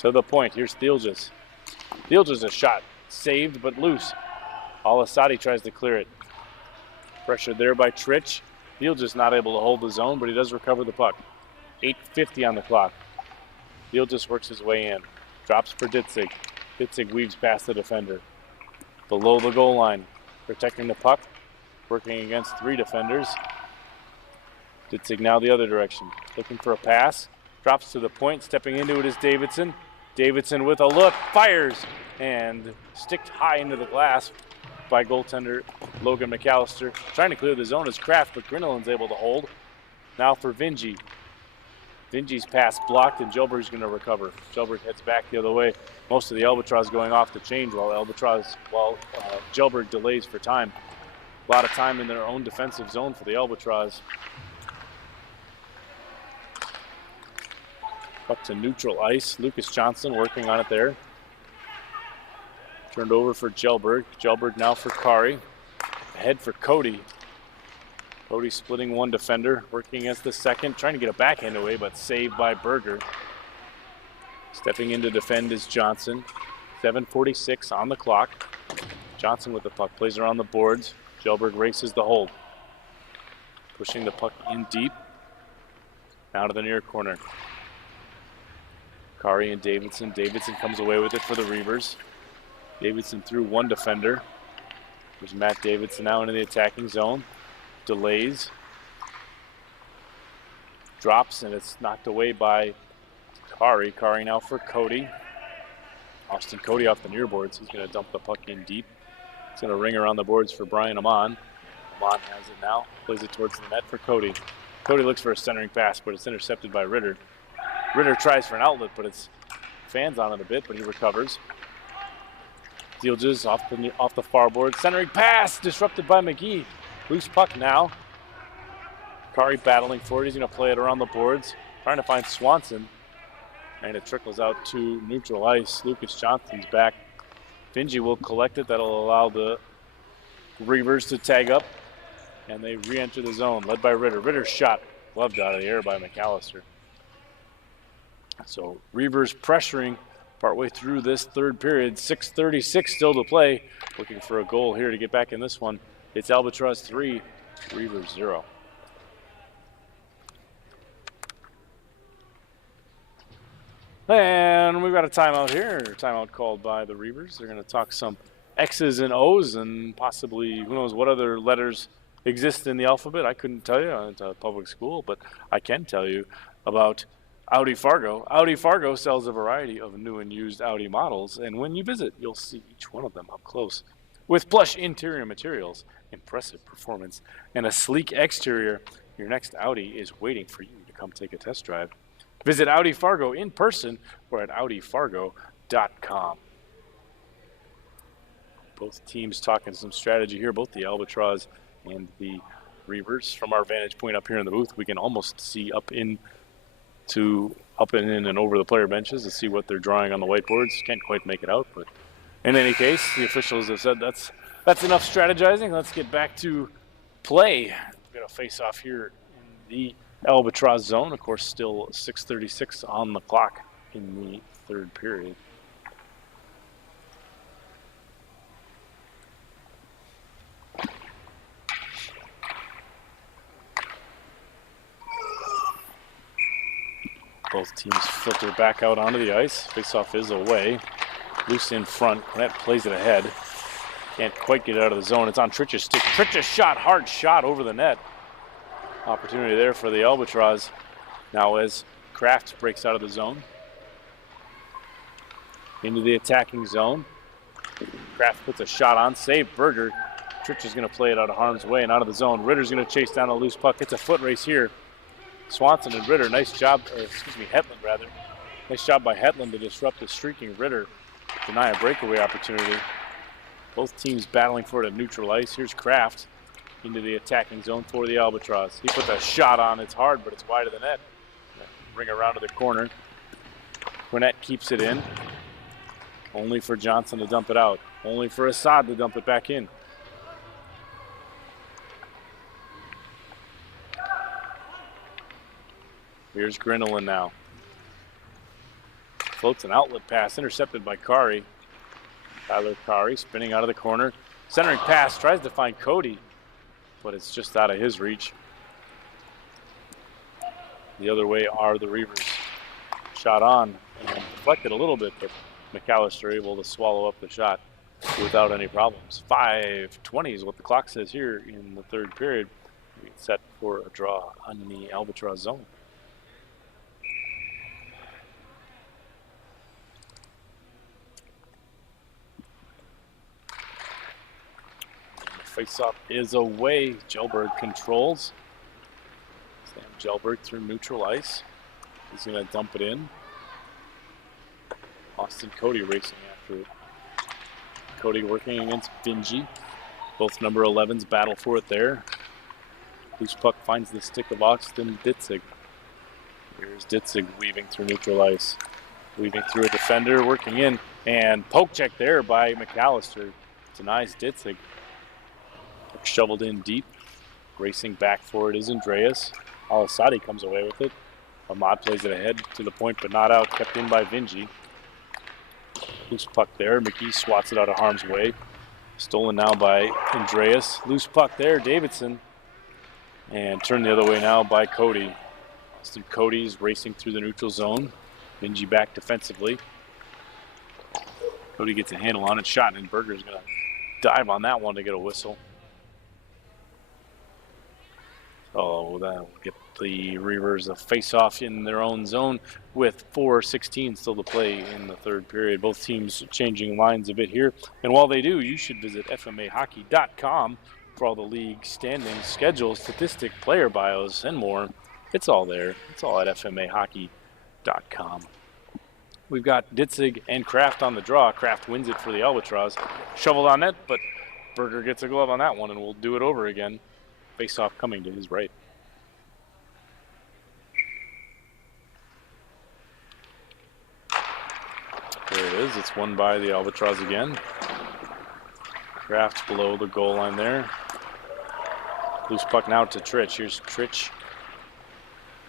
To the point. Here's Thielges. Thielges a shot. Saved but loose. Al-Assadi tries to clear it. Pressured there by Trich. Thielges not able to hold the zone, but he does recover the puck. 8:50 on the clock. Thielges works his way in. Drops for Ditzig. Ditzig weaves past the defender. Below the goal line. Protecting the puck. Working against three defenders. Ditzig now the other direction. Looking for a pass. Drops to the point. Stepping into it is Davidson. Davidson with a look. Fires. And sticked high into the glass by goaltender Logan McAllister. Trying to clear the zone is Kraft, but Grinelin's able to hold. Now for Vinji. Vinji's pass blocked, and Gelberg's going to recover. Gelberg heads back the other way. Most of the Albatross going off the change while Gelberg delays for time. A lot of time in their own defensive zone for the Albatross. Up to neutral ice. Lucas Johnson working on it there. Turned over for Gelberg. Gelberg now for Kari. Ahead for Cody. Cody splitting one defender, working against the second, trying to get a backhand away, but saved by Berger. Stepping in to defend is Johnson. 7:46 on the clock. Johnson with the puck, plays around the boards. Gelberg races the hold. Pushing the puck in deep. Now to the near corner. Kari and Davidson. Davidson comes away with it for the Reavers. Davidson through one defender. There's Matt Davidson now into the attacking zone. Delays. Drops, and it's knocked away by Kari. Kari now for Cody. Austin Cody off the near boards. He's going to dump the puck in deep. It's going to ring around the boards for Brian Amon. Mon has it now. Plays it towards the net for Cody. Cody looks for a centering pass, but it's intercepted by Ritter. Ritter tries for an outlet, but it's fans on it a bit, but he recovers. Dielges off the far board. Centering pass disrupted by McGee. Loose puck now. Kari battling for it. He's going to play it around the boards. Trying to find Swanson. And it trickles out to neutral ice. Lucas Johnson's back. Finji will collect it. That'll allow the Reavers to tag up. And they re-enter the zone, led by Ritter. Ritter's shot gloved out of the air by McAllister. So Reavers pressuring partway through this third period. 6:36 still to play. Looking for a goal here to get back in this one. It's Albatross 3, Reavers 0. And we've got a timeout here. Timeout called by the Reavers. They're going to talk some X's and O's and possibly who knows what other letters exist in the alphabet. I couldn't tell you. It's a public school, but I can tell you about Audi Fargo. Audi Fargo sells a variety of new and used Audi models, and when you visit, you'll see each one of them up close. With plush interior materials, impressive performance, and a sleek exterior, your next Audi is waiting for you to come take a test drive. Visit Audi Fargo in person or at AudiFargo.com. Both teams talking some strategy here, both the Albatross and the Reavers. From our vantage point up here in the booth, we can almost see up in and over the player benches to see what they're drawing on the whiteboards. Can't quite make it out, but in any case, the officials have said that's enough strategizing. Let's get back to play. We've got a face-off here in the Albatross zone. Of course, still 6:36 on the clock in the third period. Both teams filter back out onto the ice. Face-off is away. Loose in front. That plays it ahead. Can't quite get it out of the zone. It's on Tritch's stick. Tritch's shot, hard shot over the net. Opportunity there for the Albatross. Now as Kraft breaks out of the zone. Into the attacking zone. Kraft puts a shot on. Save Berger. Tritch is going to play it out of harm's way and out of the zone. Ritter's going to chase down a loose puck. It's a foot race here. Swanson and Ritter, nice job, Hetland rather. Nice job by Hetland to disrupt the streaking Ritter. Deny a breakaway opportunity. Both teams battling for it at neutral ice. Here's Kraft into the attacking zone for the Albatross. He puts a shot on. It's hard, but it's wide of the net. Bring it around to the corner. Quinette keeps it in. Only for Johnson to dump it out. Only for Assad to dump it back in. Here's Grinelin now. Floats an outlet pass, intercepted by Kari. Tyler Kari spinning out of the corner. Centering pass, tries to find Cody, but it's just out of his reach. The other way are the Reavers. Shot on and deflected a little bit, but McAllister able to swallow up the shot without any problems. 5:20 is what the clock says here in the third period. We get set for a draw on the Albatross zone. Face-off is away. Gelberg controls. Sam Gelberg through neutral ice. He's going to dump it in. Austin Cody racing after it. Cody working against Finji. Both number 11s battle for it there. Loose puck finds the stick of Austin Ditzig. Here's Ditzig weaving through neutral ice. Weaving through a defender, working in. And poke check there by McAllister. Denies Ditzig. Shoveled in deep. Racing back for it is Andreas. Al-Assadi comes away with it. Ahmad plays it ahead to the point, but not out. Kept in by Vinji. Loose puck there. McGee swats it out of harm's way. Stolen now by Andreas. Loose puck there. Davidson. And turned the other way now by Cody. Austin Cody's racing through the neutral zone. Vinji back defensively. Cody gets a handle on it. Shot, and Berger's going to dive on that one to get a whistle. Oh, that'll get the Reavers a face-off in their own zone with 4:16 still to play in the third period. Both teams changing lines a bit here. And while they do, you should visit FMAhockey.com For all the league standings, schedules, statistic, player bios, and more, it's all there. It's all at FMAhockey.com. We've got Ditzig and Kraft on the draw. Kraft wins it for the Albatross. Shoveled on net, but Berger gets a glove on that one, and we'll do it over again. Face-off coming to his right. There it is. It's won by the Albatross again. Kraft below the goal line there. Loose puck now to Trich. Here's Trich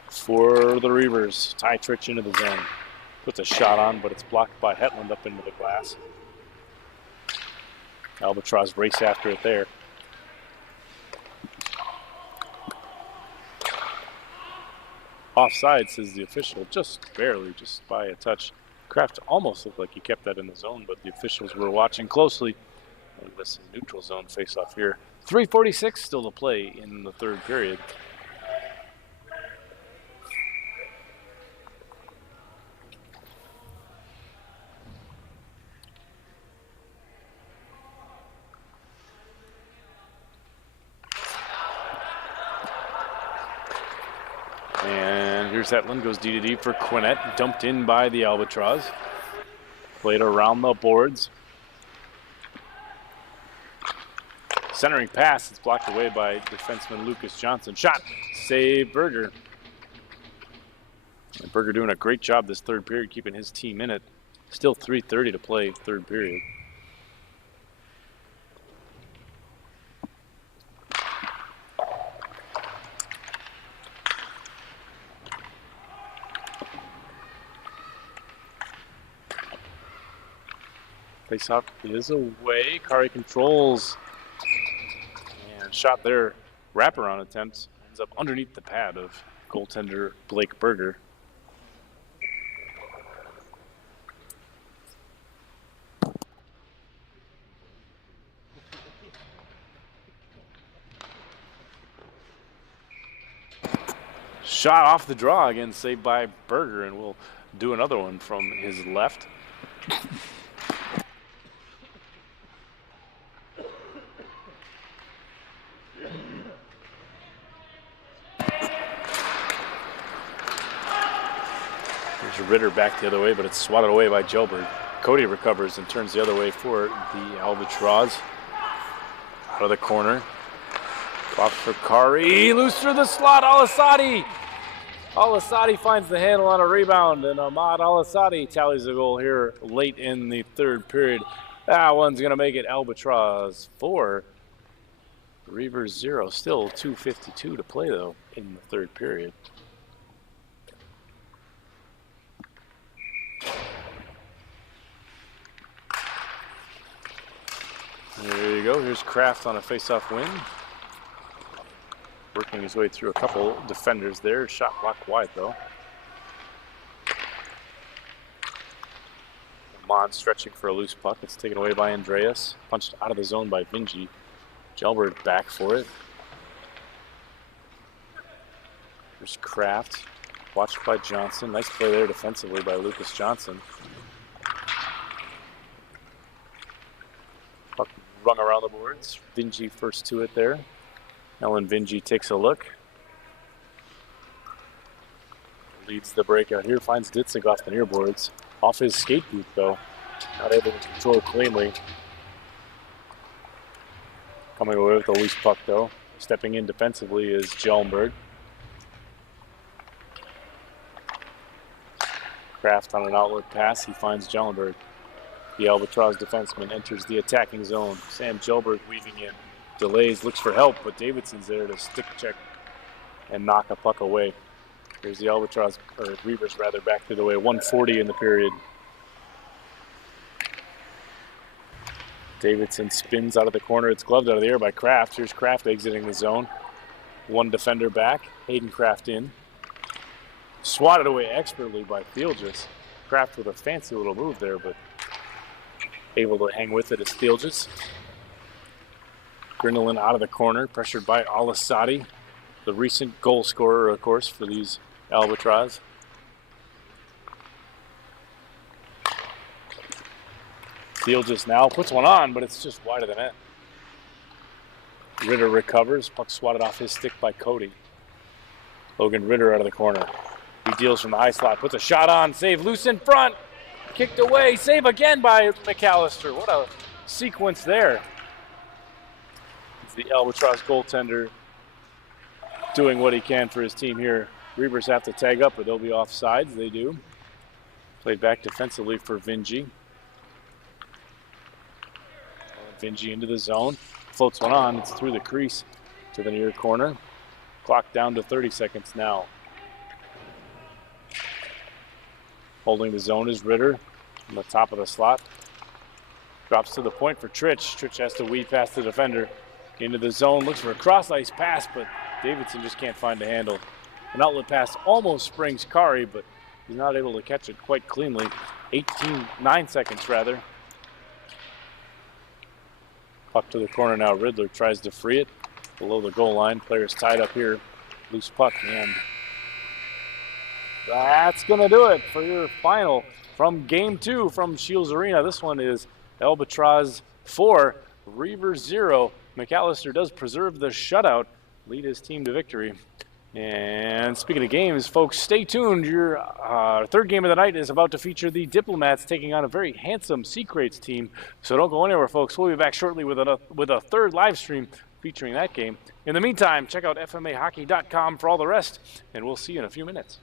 for the Reavers. Tie Trich into the zone. Puts a shot on, but it's blocked by Hetland up into the glass. Albatross race after it there. Offside, says the official, just barely, just by a touch. Kraft almost looked like he kept that in the zone, but the officials were watching closely. And this neutral zone face-off here. 3:46 still to play in the third period. And here's Hetland, goes D-to-D for Quinnett, dumped in by the Albatross. Played around the boards. Centering pass, it's blocked away by defenseman Lucas Johnson. Shot, save Berger. And Berger doing a great job this third period, keeping his team in it. Still 3:30 to play, third period. Face-off is away. Kari controls. And shot there. Wraparound attempt. Ends up underneath the pad of goaltender Blake Berger. Shot off the draw again, saved by Berger, and we'll do another one from his left. There's Ritter back the other way, but it's swatted away by Gilbert. Cody recovers and turns the other way for the Albatross. Out of the corner. Off for Kari. Loose through the slot. Al-Asadi. Al-Asadi finds the handle on a rebound, and Ahmad Al-Asadi tallies the goal here late in the third period. That one's going to make it Albatross 4. Reavers 0. Still 2:52 to play, though, in the third period. There you go. Here's Kraft on a face-off win. Working his way through a couple defenders there. Shot blocked wide, though. Mon stretching for a loose puck. It's taken away by Andreas. Punched out of the zone by Vinji. Gelbert back for it. There's Kraft. Watched by Johnson. Nice play there defensively by Lucas Johnson. Puck rung around the boards. Vinji first to it there. Ellen Vinji takes a look. Leads the breakout here. Finds Ditzig off the near boards. Off his skate boot, though. Not able to control it cleanly. Coming away with a loose puck, though. Stepping in defensively is Jelmberg. Kraft on an outlet pass. He finds Jelmberg. The Albatross defenseman enters the attacking zone. Sam Jelberg weaving in. Delays, looks for help, but Davidson's there to stick check and knock a puck away. Here's the Albatross, or Reavers rather, back to the way. 1:40 in the period. Davidson spins out of the corner. It's gloved out of the air by Kraft. Here's Kraft exiting the zone. One defender back. Hayden Kraft in. Swatted away expertly by Fieldgis. Kraft with a fancy little move there, but able to hang with it as Fieldgis. Grindelin out of the corner, pressured by Al-Asadi, the recent goal scorer, of course, for these Albatross. Fieldgis now puts one on, but it's just wide of the net. Ritter recovers. Puck swatted off his stick by Cody. Logan Ritter out of the corner. He deals from the high slot, puts a shot on, save loose in front. Kicked away, save again by McAllister. What a sequence there. It's the Albatross goaltender doing what he can for his team here. Reavers have to tag up, but they'll be offsides. They do. Played back defensively for Vingy. Vingy into the zone. Floats one on. It's through the crease to the near corner. Clock down to 30 seconds now. Holding the zone is Ritter on the top of the slot. Drops to the point for Trich. Trich has to weave past the defender. Into the zone, looks for a cross-ice pass, but Davidson just can't find a handle. An outlet pass almost springs Kari, but he's not able to catch it quite cleanly. 9 seconds rather. Puck to the corner now. Riddler tries to free it below the goal line. Players tied up here. Loose puck, and that's going to do it for your final from Game 2 from Shields Arena. This one is Albatross 4, Reavers 0. McAllister does preserve the shutout, lead his team to victory. And speaking of games, folks, stay tuned. Your third game of the night is about to feature the Diplomats taking on a very handsome Secrates team. So don't go anywhere, folks. We'll be back shortly with a third live stream featuring that game. In the meantime, check out FMAHockey.com for all the rest, and we'll see you in a few minutes.